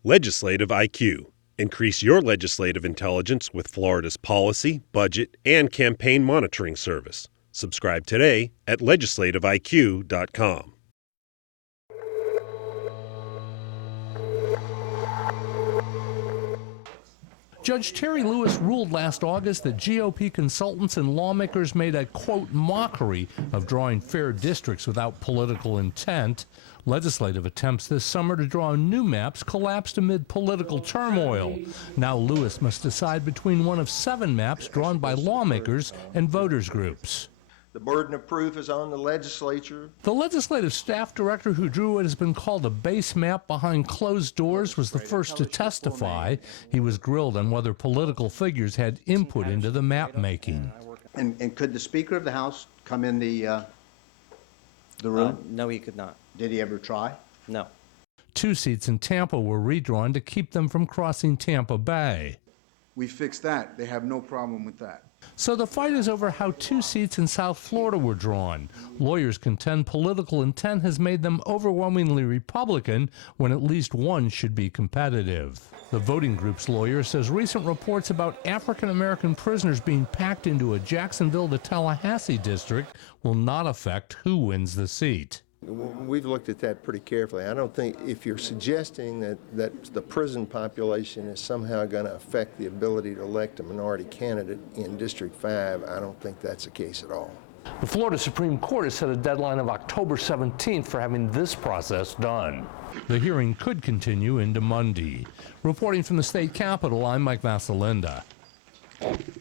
Legislative IQ. Increase your legislative intelligence with Florida's policy, budget, and campaign monitoring service. Subscribe today at legislativeiq.com. Judge Terry Lewis ruled last August that GOP consultants and lawmakers made a, quote, mockery of drawing fair districts without political intent. Legislative attempts this summer to draw new maps collapsed amid political turmoil. Now Lewis must decide between one of 7 maps drawn by lawmakers and voters groups. The burden of proof is on the legislature. The legislative staff director who drew what has been called a base map behind closed doors was the first to testify. He was grilled on whether political figures had input into the map making. And could the Speaker of the House come in the room? No, he could not. Did he ever try? No. 2 seats in Tampa were redrawn to keep them from crossing Tampa Bay. We fixed that. They have no problem with that. So the fight is over how 2 seats in South Florida were drawn. Lawyers contend political intent has made them overwhelmingly Republican when at least one should be competitive. The voting group's lawyer says recent reports about African-American prisoners being packed into a Jacksonville to Tallahassee district will not affect who wins the seat. We've looked at that pretty carefully. I don't think if you're suggesting that the prison population is somehow going to affect the ability to elect a minority candidate in District 5, I don't think that's the case at all. The Florida Supreme Court has set a deadline of October 17th for having this process done. The hearing could continue into Monday. Reporting from the state capitol, I'm Mike Vasalinda.